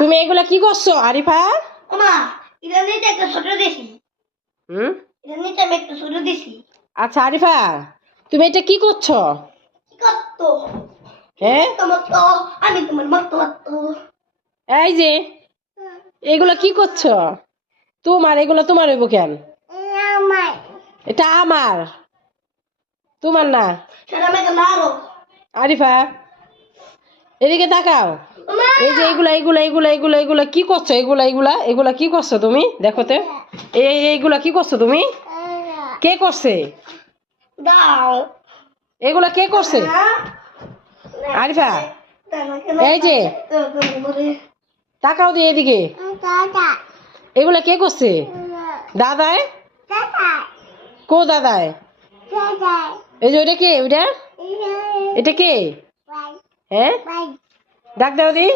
তুমি এগুলা কি করছো আরিফা? আচ্ছা আরিফা, তুমি এটা কি করছো? হ্যাঁ, এই যে এগুলা কি করছো? এগুলা তোমার হইব কেন? এটা আমার, তোমার না। আরিফা এদিকে তাকাও। এই যে এগুলা এগুলা এগুলা এগুলা এগুলা কি করছো? এগুলা এগুলা এগুলা কি করছো তুমি? দেখো তো এইগুলা কি করছো তুমি? কে করছে এগুলা? কে করছে? আরিফা এই যে তাকাও দিয়ে এদিকে। এগুলা কে করছে? দাদাই? কো দাদাই? এই যে ওইটা কে? ওইটা এটা কে? হ্যাঁ, ডাক দাও দি।